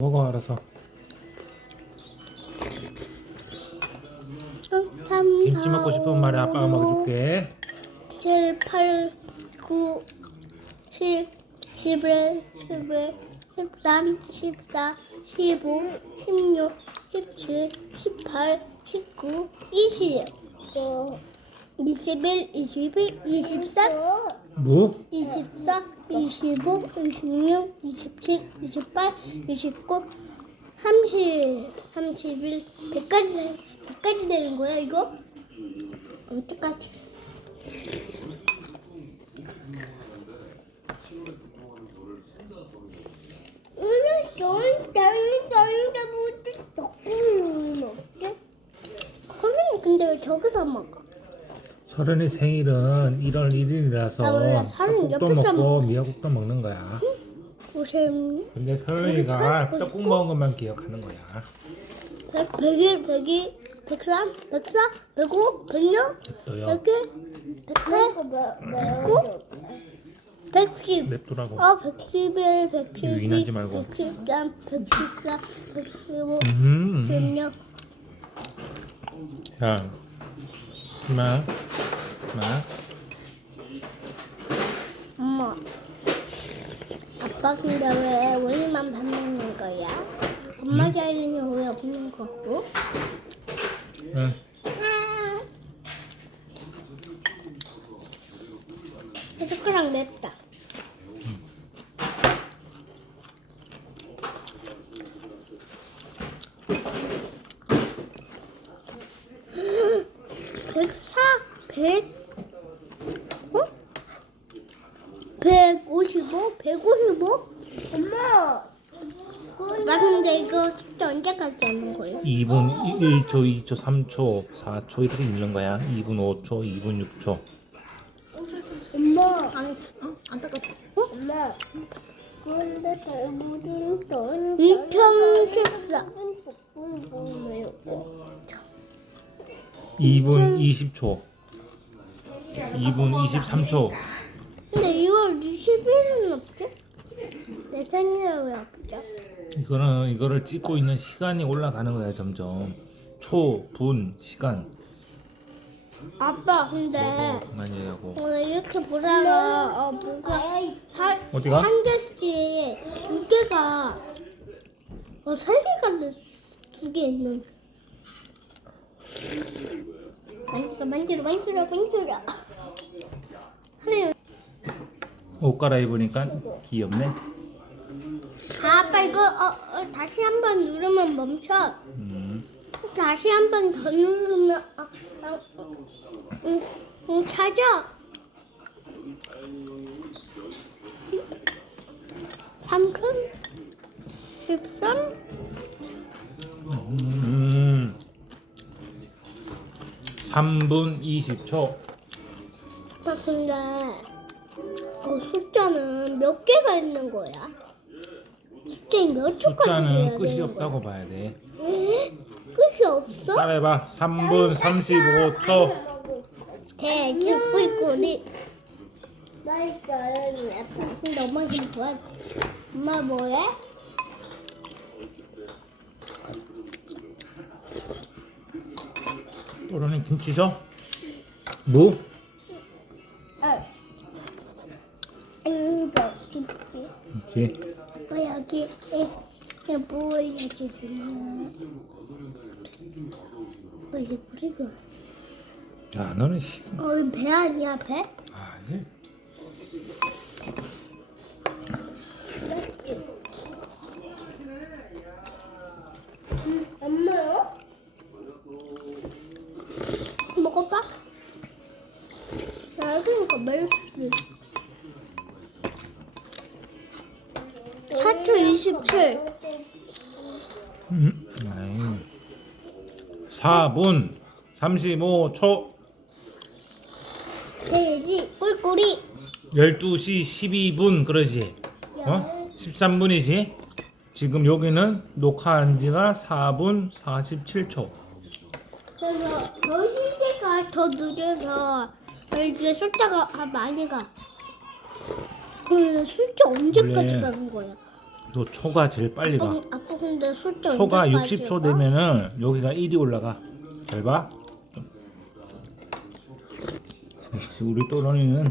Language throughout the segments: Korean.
먹어 알아서. 3, 김치 먹고 싶으면 말해 아빠가 먹어줄게. 7, 8, 9, 10, 11, 11, 13, 14, 15, 16, 17, 18, 19, 20, 21, 22, 23, 뭐? 24, 25, 26, 27, 28, 29, 30, 31, 100까지, 100까지 되는 거야, 이거? 어떡하지? 오늘 근데 왜 저기서 먹어? 서른이 생일은 1월 1일이라서 나 원래. 서른 떡국도 옆에서 먹고 미역국도 먹는 거야. 고생. 근데 서른이가 떡국 먹은 것만 기억하는 거야. 100, 100일, 102, 103, 104, 105, 106, 또요. 100일, 108, 109, 110, 냅두라고. 어, 111, 112, 유인하지 말고. 113, 114, 115, 음. 116, 자 이마 이마 엄마. 아빠 근데 왜 우리만 밥 먹는 거야? 엄마 자리는 왜 없는 거고? 응. 155? 155? 엄마! 나 근데 이거 숙제 언제까지 하는 거예요? 2분 1, 초 2초, 3초, 4초 이렇게 있는 거야. 2분 5초, 2분 6초. 엄마! 아니, 어? 안 닦았어. 어? 엄마! 그런데 잘 2014. 2분 20초. 2분 23초. 2월 20일은 없지? 내 생일에 왜 없죠? 이거는 이거를 찍고 있는 시간이 올라가는 거야 점점 초, 분, 시간 아빠 근데 많이 오늘 이렇게 보다가 어 뭐가 한, 어디가? 한 개씩 두 개가 어세 개가 두 개 있는 만들어 만들어 만들어 하나 옷 갈아입으니까 귀엽네. 아, 아빠 이거 어, 어, 다시 한 번 누르면 멈춰. 음. 다시 한 번 더 누르면 어, 어, 어, 응, 응, 찾아 삼촌? 십삼 음. 3분 20초. 아 근데 어, 숫자는 몇 개가 있는 거야? 숫자는 몇 초까지 해야 숫자는 끝이 되는 없다고 봐야 돼 거야? 에? 끝이 없어? 따라해봐 3분 35초 대기 꿀꿀이 나 있잖아 근데 엄마 뭐해? 또로는 김치 줘? 무? 김치 어 여기 에 보여주세요 어 이제 뿌리고 야 너는 시... 어 이거 배 아니야 배? 아니 엄마요? 먹어봐. 나그니까 멜스. 27. 음. 아이. 4분 35초 돼지 꿀꿀이. 12시 12분 그러지 어? 13분이지 지금 여기는 녹화한 지가 4분 47초 그래서 더 느려서 이게 숫자가 아, 많이 가. 그래서 숫자 언제까지 원래 가는 거야? 요 초가 제일 빨리 가. 아빠, 아빠 근데 숫자 초가 언제까지 60초 가? 되면은 여기가 1이 올라가. 잘 봐. 역시 우리 또런이는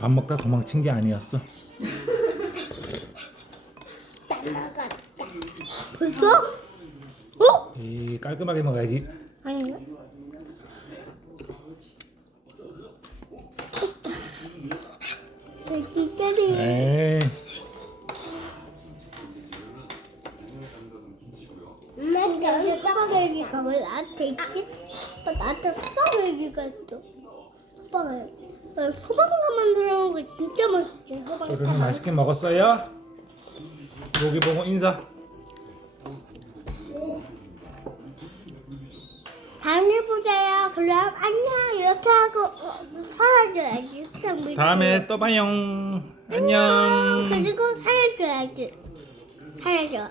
밥 먹다 도망친 게 아니었어. 벌써? 어? 이 깔끔하게 먹어야지. 아닌가? 기다리. 에이. 싸가기가 왜 나한테 있지? 아빠 나한테 싸가기가 있어. 아빠가 나 소방사 만들어놓은 거 진짜 맛있지. 소방사. 맛있게 먹었어요? 여기 보고 인사. 다음에 보자요. 그럼 안녕 이렇게 하고 어, 사라져야지. 그냥 믿고. 다음에 또 봐요. 안녕. 그리고 사라져야지. 사라져.